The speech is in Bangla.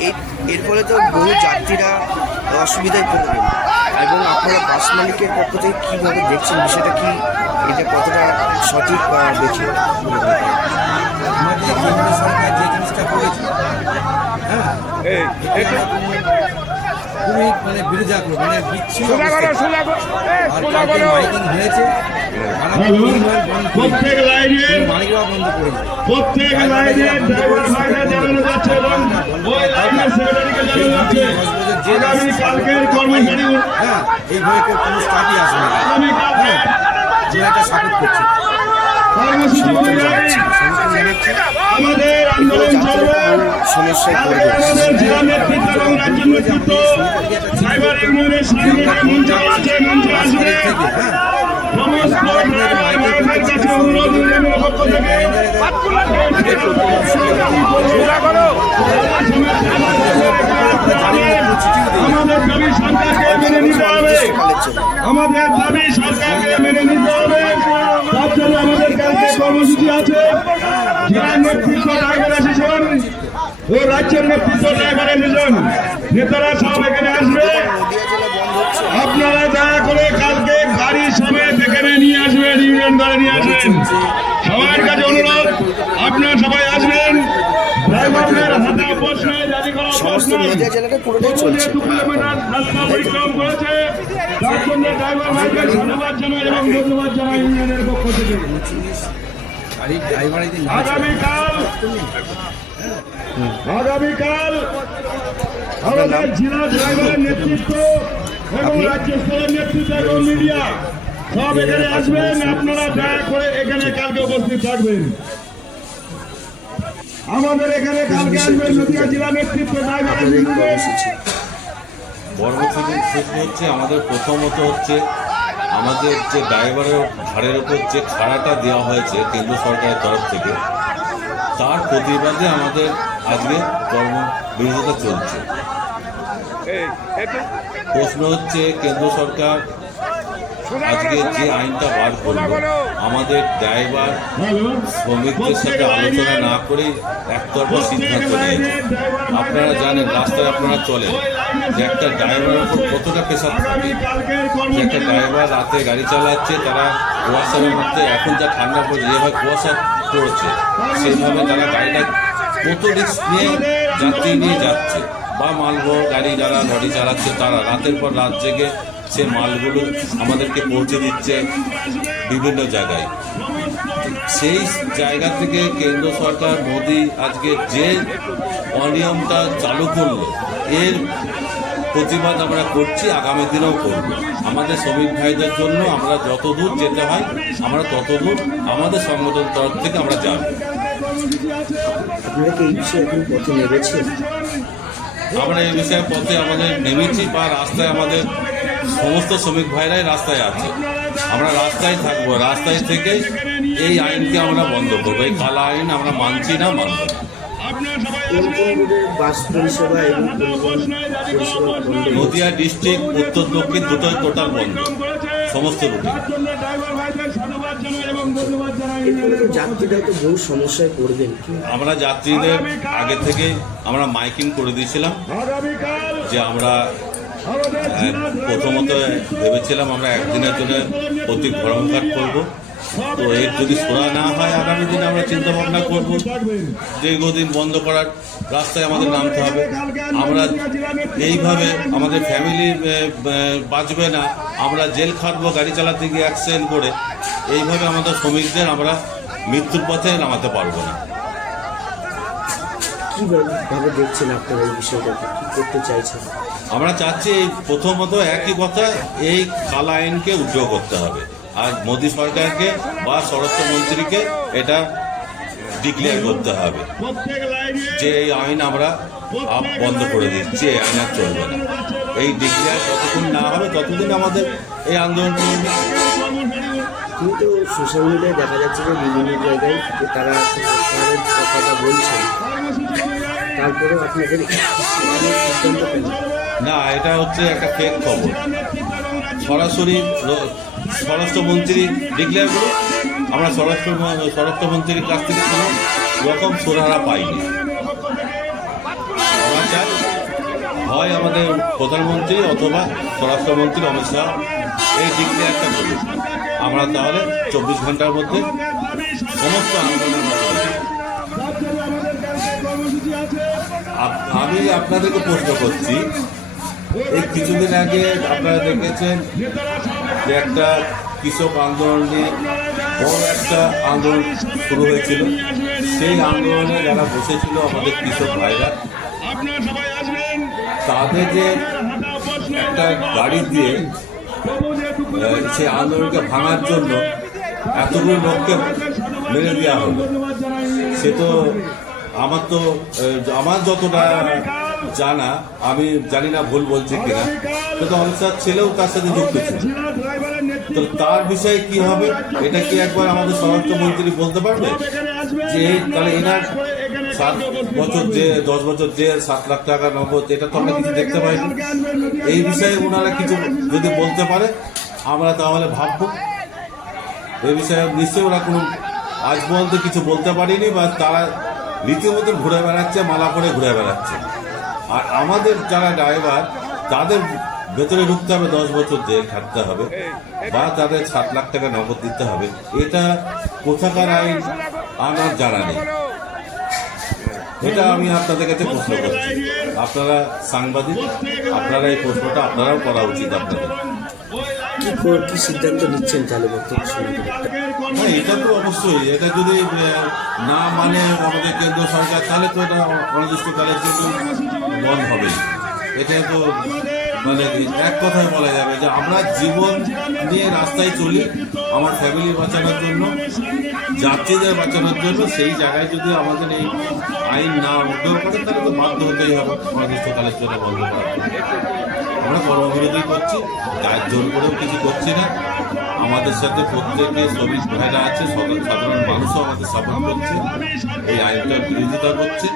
এর এর ফলে তো বহু যাত্রীরা অসুবিধায় পড়বেন এবং আপনারা বাস মালিকের পক্ষ থেকে কীভাবে দেখছেন বিষয়টা কি? এটা কতটা সঠিক বা বলে মনে করেন? আমাদের কেন্দ্র সরকার যে জিনিসটা করেছে হ্যাঁ এটা খুবই মানে মানে বিচ্ছিন্ন মাইকিং হয়েছে। প্রত্যেক লাইনে। প্রত্যেক লাইনে ড্রাইভার ভাইরা জানানো যাচ্ছে এবং ওই লাইনের সেক্রেটারিকে জানানো যাচ্ছে আগামী কালকের কর্মচারী হ্যাঁ এইভাবে কোনো স্টাফই আসবে আগামী কালকে যে একটা সাপোর্ট করছে আমাদের আন্দোলন চলবে আমাদের জেলা নেতৃত্ব এবং রাজ্য নেতৃত্ব ড্রাইভার ইউনিয়নের সাংগঠনিক মঞ্চ আছে, মঞ্চে আসবে সমস্ত ড্রাইভার আমাদের দাবি সরকারকে মেনে নিতে হবে আমাদের দাবি সরকারকে মেনে নিতে হবে তার জন্য আমাদের কালকে কর্মসূচি আছে জেলার নেতৃত্ব ড্রাইভার এসেছেন ও রাজ্যের নেতৃত্ব ড্রাইভার এসেছেন নেতারা সব এখানে আসবে। ইউনিয়ন গাড়ি নিয়ে আসবেন। সবার কাছে অনুরোধ আপনারা সবাই আসবেন। ড্রাইভারদের হাতে প্রশ্ন জারি করা সমস্ত নদিয়া জেলাতে পুরোটাই চলছে। কিলোমিটার রাস্তা পরিক্রম করেছে। তার জন্য ড্রাইভার ভাইকে ধন্যবাদ জানাই এবং ধন্যবাদ জানাই ইউনিয়নের পক্ষ থেকে। গাড়ির ড্রাইভার যদি না চায়, আগামীকাল আগামীকাল আমাদের জেলা ড্রাইভারের নেতৃত্ব এবং রাজ্য স্তরের নেতৃত্ব এবং মিডিয়া। সব এখানে আসবেন, আপনারা দয়া করে এখানে কালকে উপস্থিত থাকবেন। আমাদের এখানে কালকে আসবেন নদিয়া জেলা নেতৃত্ব নেতৃত্বে প্রশ্ন হচ্ছে, আমাদের প্রথমত হচ্ছে আমাদের যে ড্রাইভারের ঘাড়ের ওপর যে খাড়াটা দেওয়া হয়েছে কেন্দ্র সরকারের তরফ থেকে, তার প্রতিবাদে আমাদের আজকে কর্ম বিরোধিতা চলছে। প্রশ্ন হচ্ছে, কেন্দ্র সরকার আজকে যে আইনটা বার করল আমাদের ড্রাইভার শ্রমিকদের সাথে আলোচনা না করেই একতরফা সিদ্ধান্ত নিয়েছে। আপনারা জানেন রাস্তায় আপনারা চলেন। যে একটা ড্রাইভারের উপর কতটা প্রেশার থাকে। যে একটা ড্রাইভার রাতে গাড়ি চালাচ্ছে তারা কুয়াশার মধ্যে এখন যা ঠান্ডা পড়ছে যেভাবে কুয়াশা পড়ছে সেইভাবে তারা গাড়িটা কত রিস্ক নিয়ে যাত্রী নিয়ে যাচ্ছে। বা মালবহর গাড়ি যারা লরি চালাচ্ছে তারা রাতের পর রাত জেগে সে মালগুলো আমাদেরকে পৌঁছে দিচ্ছে বিভিন্ন জায়গায়। সেই জায়গা থেকে কেন্দ্র সরকার মোদি আজকে যে অনিয়মটা চালু করল এর প্রতিবাদ আমরা করছি আগামী দিনেও করব। আমাদের শ্রমিক ভাইদের জন্য আমরা যতদূর যেতে হয় আমরা ততদূর আমাদের সংগঠন তরফ থেকে আমরা যাব। আপনারা কি এই বিষয়ে এখন পথে নেমেছেন? আমরা এই বিষয়ে পথে আমাদের নেমেছি বা রাস্তায় আমাদের সমস্ত শ্রমিক ভাইরাই রাস্তায় আছে। আমরা রাস্তায় থাকব, রাস্তায় থেকে এই আইনকে আমরা বন্ধ করব। এই কালা আইন আমরা মানছি না, মানব? নদিয়া ডিস্ট্রিক্ট, উত্তর দক্ষিণ দুটোই টোটাল বন্ধ। সমস্ত রুটে। বহু সমস্যায় আমরা যাত্রীদের আগে থেকে আমরা মাইকিং করে দিয়েছিলাম যে আমরা প্রথমত ভেবেছিলাম আমরা একদিনের জন্য প্রতীক ধর্মঘাট করব। তো এর যদি সোনা না হয়, আগামী দিনে আমরা চিন্তা ভাবনা করব দীর্ঘদিন বন্ধ করার রাস্তায় আমাদের নামতে হবে। আমরা এইভাবে আমাদের ফ্যামিলি বাঁচবে না। আমরা জেল খাটবো, গাড়ি চালাতে গিয়ে অ্যাক্সিডেন্ট করে। এইভাবে আমাদের শ্রমিকদের আমরা মৃত্যুর পথে নামাতে পারব না। দেখছেন আপনারা এই বিষয়টাকে? করতে চাইছেন? আমরা চাচ্ছি প্রথমত একই কথা, এই কালা আইনকে উদ্যোগ করতে হবে। আর মোদী সরকারকে বা স্বরাষ্ট্রমন্ত্রীকে এটা ডিক্লেয়ার করতে হবে যে এই আইন আমরা বন্ধ করে দিচ্ছি, এই আইন আর চলবে না। এই ডিক্লেয়ার যতক্ষণ না হবে, ততদিন আমাদের এই আন্দোলন কিন্তু সোশ্যাল মিডিয়ায় দেখা যাচ্ছে যে বিভিন্ন জায়গায় তারা তাদের কথা বলছেন তারপরেও আপনাদের কেন না, এটা হচ্ছে একটা ফেক খবর। সরাসরি স্বরাষ্ট্রমন্ত্রী ডিক্লেয়ার করুন, আমরা স্বরাষ্ট্র, স্বরাষ্ট্রমন্ত্রীর কাছ থেকে শুনুন রকম সুরাহা পাইনি। হয় আমাদের প্রধানমন্ত্রী অথবা স্বরাষ্ট্রমন্ত্রী অমিত শাহ এই একটা বলুন আমরা তাহলে চব্বিশ ঘণ্টার মধ্যে সমস্ত আপ- আমি আপনাদেরকে প্রশ্ন করছি, এই কিছুদিন আগে আপনারা দেখেছেন যে একটা কৃষক আন্দোলন নিয়ে বড় একটা আন্দোলন শুরু হয়েছিল। সেই আন্দোলনে যারা বসেছিল আমাদের কৃষক ভাইরা, তাদের যে একটা গাড়ি দিয়ে সেই আন্দোলনকে ভাঙার জন্য এতগুলো লোককে মেরে দেওয়া হলো। সে তো আমার তো আমার যতটা জানা, আমি জানি না ভুল বলছি কিনা। কিন্তু শাহ ছেলেও তার সাথে যুক্ত ছিল। তো তার বিষয়ে কি হবে, এটা কি একবার আমাদের স্বরাষ্ট্রমন্ত্রী বলতে পারবে? যে তাহলে এনার সাত বছর যে, দশ বছর যে, সাত লাখ টাকা নগদ, এটা তো আমরা কিছু দেখতে পাইনি। এই বিষয়ে ওনারা কিছু যদি বলতে পারে, আমরা তাহলে ভাববো। এই বিষয়ে নিশ্চয়ই ওরা কোনো আজ পর্যন্ত কিছু বলতে পারিনি বা তারা রীতিমতো ঘুরে বেড়াচ্ছে, মালা করে ঘুরে বেড়াচ্ছে। আর আমাদের যারা ড্রাইভার, তাদের ভেতরে ঢুকতে হবে, দশ বছর জেল খাটতে হবে বা তাদের সাত লাখ টাকা নগদ দিতে হবে। এটা কোথাকার আইন আমার জানা নেই। এটা আমি আপনাদের কাছে প্রশ্ন করছি। আপনারা সাংবাদিক আপনারা এই প্রশ্নটা আপনারাও করা উচিত আপনাদের। কি সিদ্ধান্ত নিচ্ছেন তাহলে বর্তমান না এটা তো অবশ্যই। এটা যদি না মানে আমাদের কেন্দ্র সরকার তাহলে তো এটা অনির্দিষ্টকালের জন্য বন্ধ হবে এটা তো মানে এক কথায় বলা যাবে যে আমরা জীবন নিয়ে রাস্তায় চলি, আমার ফ্যামিলি বাঁচানোর জন্য, যাত্রীদের বাঁচানোর জন্য, সেই জায়গায় যদি আমাদের এই আইন না উদ্যোগ করে, তাহলে তো বাধ্য হতেই হবে অনির্দিষ্টকালের জন্য বন্ধ জন্য। আমরা কর্মবিরতি করছি গায়ের জোর করেও কিছু করছি না। আমাদের সাথে প্রত্যেকে শ্রমিক ভাইরা আছে সাধারণ মানুষও আমাদের সাপোর্ট করছে। এই আইনটার বিরোধিতা করছে।